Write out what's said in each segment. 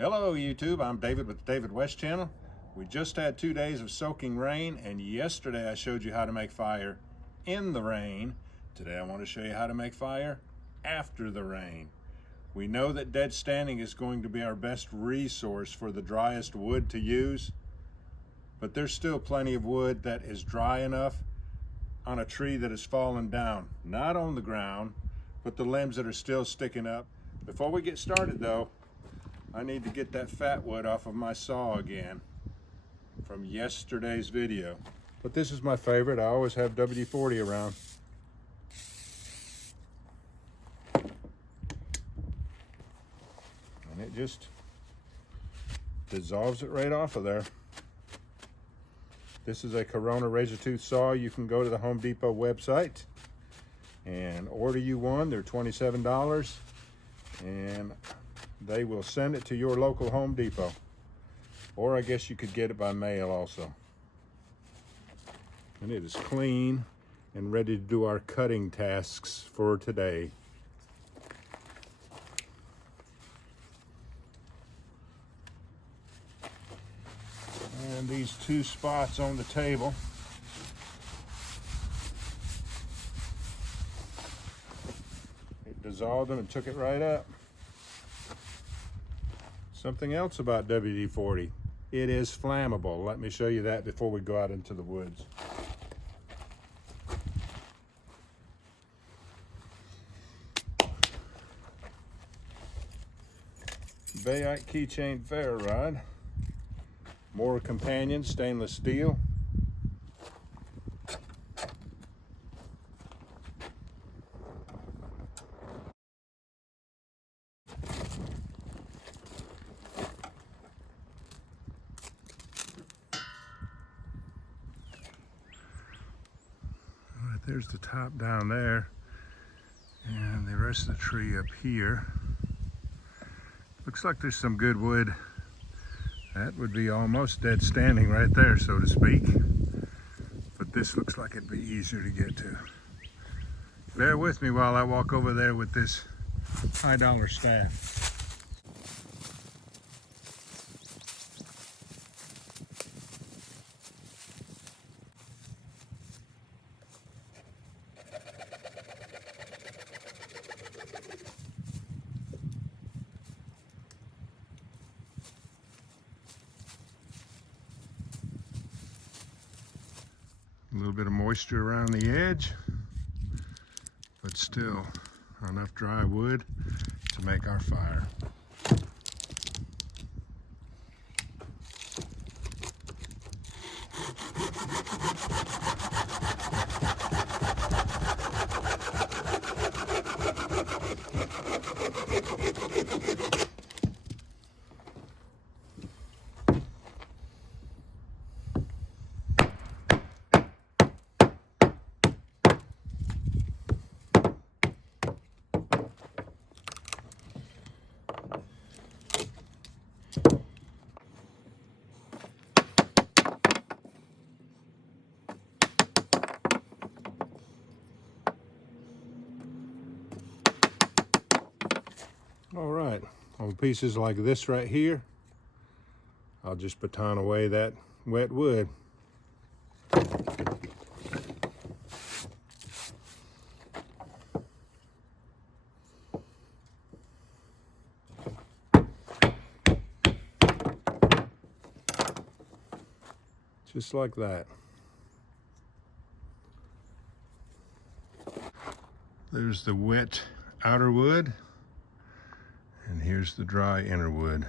Hello YouTube, I'm David with the David West channel. We just had 2 days of soaking rain, and yesterday I showed you how to make fire in the rain. Today I want to show you how to make fire after the rain. We know that dead standing is going to be our best resource for the driest wood to use, but there's still plenty of wood that is dry enough on a tree that has fallen down, not on the ground, but the limbs that are still sticking up. Before we get started though, I need to get that fat wood off of my saw again from yesterday's video. But this is my favorite. I always have WD-40 around. And it just dissolves it right off of there. This is a Corona razor tooth saw. You can go to the Home Depot website and order you one. They're $27, and they will send it to your local Home Depot. Or I guess you could get it by mail also. And it is clean and ready to do our cutting tasks for today. And these two spots on the table, it dissolved them and took it right up. Something else about WD-40, it is flammable. Let me show you that before we go out into the woods. Bayite keychain ferro rod, more companion stainless steel. There's the top down there, and the rest of the tree up here. Looks like there's some good wood. That would be almost dead standing right there, so to speak. But this looks like it'd be easier to get to. Bear with me while I walk over there with this high-dollar staff. A little bit of moisture around the edge, but still enough dry wood to make our fire. All right, on pieces like this right here, I'll just baton away that wet wood. Just like that. There's the wet outer wood, and here's the dry inner wood.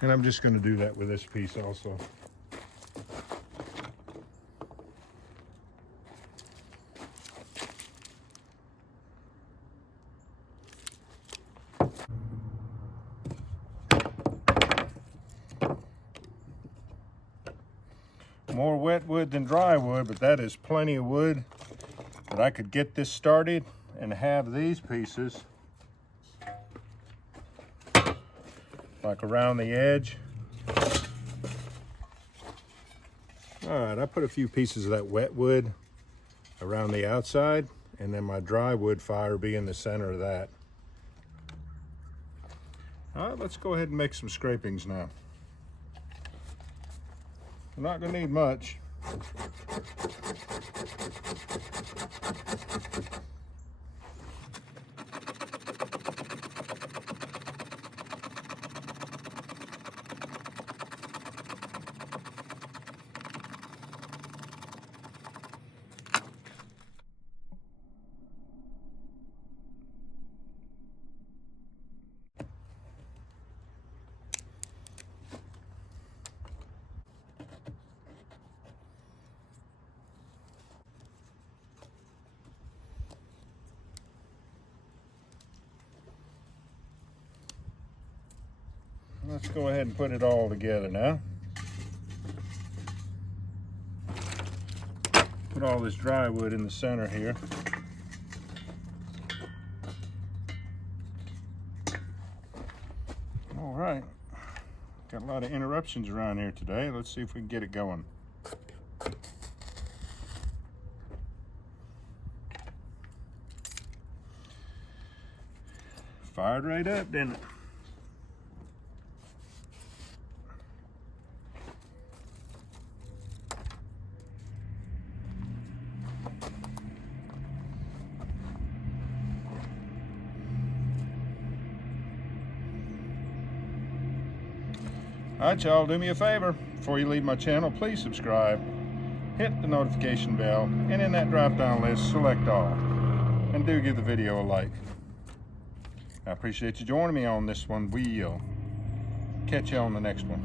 And I'm just going to do that with this piece also. More wet wood than dry wood, but that is plenty of wood that I could get this started and have these pieces like around the edge. All right, I put a few pieces of that wet wood around the outside, and then my dry wood fire be in the center of that. All right, let's go ahead and make some scrapings now. We're not going to need much. Let's go ahead and put it all together now. Put all this dry wood in the center here. All right, got a lot of interruptions around here today. Let's see if we can get it going. Fired right up, didn't it? All right, y'all, do me a favor. Before you leave my channel, please subscribe, hit the notification bell, and in that drop-down list, select all. And do give the video a like. I appreciate you joining me on this one. We'll catch you on the next one.